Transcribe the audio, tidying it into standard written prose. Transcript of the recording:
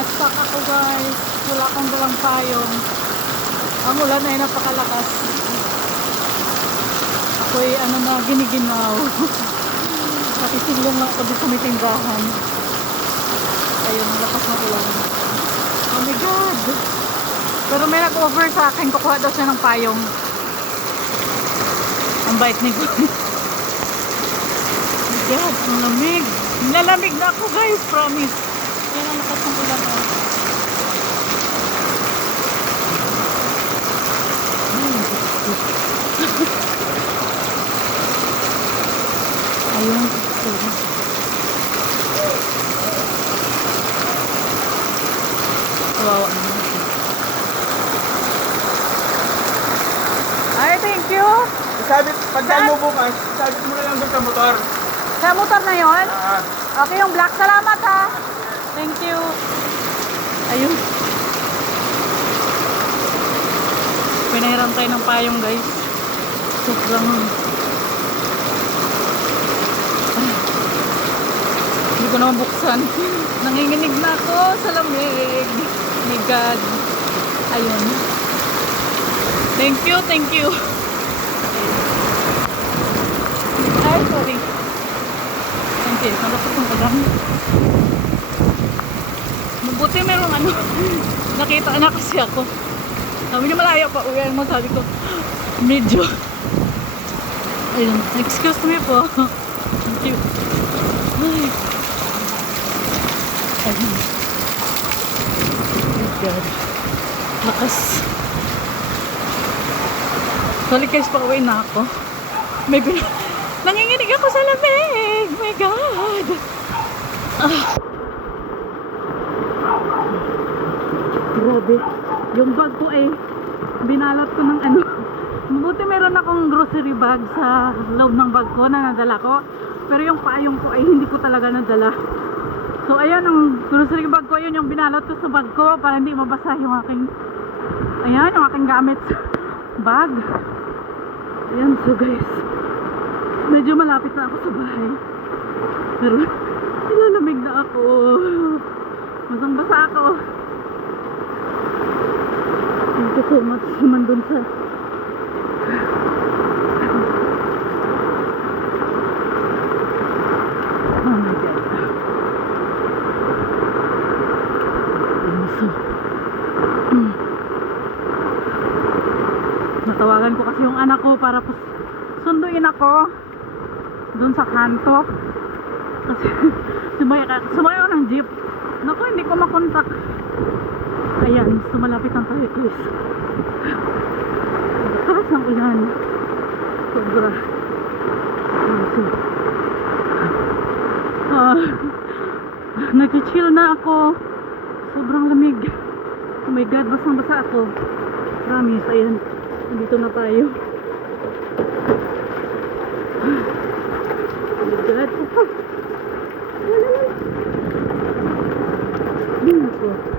Na-stuck ako guys. Wala akong dalang payong. Ang ulan ay napakalakas. Ako'y ano na giniginaw. Nakisilong ako dito sa may tindahan. Ayun, lakas ng ulan. Oh my God! Pero may nag-over sa akin. Kukuha daw siya ng payong. Ang bait ni God. Oh my God, ang lamig. Nilalamig na ako guys, promise. Yan ang lakas ng ulan. Ayun. Kawawa naman. Ay, thank you. Sabit, pagdaan mo bukas, sabit mo na lang doon sa motor. Sa motor na yun? Ah, Okay, yung black. Salamat ha. Thank you. Ayun. Pinahiram tayo ng payong guys. Sobrang hindi ko naman buksan. Nanginginig na ako sa lamig. My God. Ayun. Thank you, thank you. Ay, sorry. Thank you. Nalapot ng ulan. Mabuti merong ano. Nakita na kasi ako. Sabi niya malaya pa uwi mo. Sabi ko, medyo. Ayun. Excuse me po. Thank you. Ay. Ayun. Oh God. Lakas. Sorry guys, pa-uwi na ako. May nanginginig ako sa lamig. Oh my God. Grabe. Yung bag ko ay binalot ko ng ano. Mabuti meron akong grocery bag sa loob ng bag ko na nadala ko. Pero yung payong ko ay hindi ko talaga nadala. So ayan, ang grocery bag ko, yun yung binalot ko sa bag ko para hindi mabasa yung aking, ayan, yung aking gamit sa bag. Ayan, so guys, medyo malapit na ako sa bahay. Pero nilalamig na ako. Masang basa ako. Thank you so much naman dun sa oh my God. So, natawagan ko kasi yung anak ko para sunduin ako dun sa kanto kasi sumaya ako ng jeep. Naku, hindi ko makontak. Ayan, sumalapit ang tayo guys. Takas ng ulan. Sobra. Nag-chill na ako. Sobrang lamig. Oh my God, basang basa ako. Promise, ayan. Dito na tayo. Oh my God. Wala lang. Dito.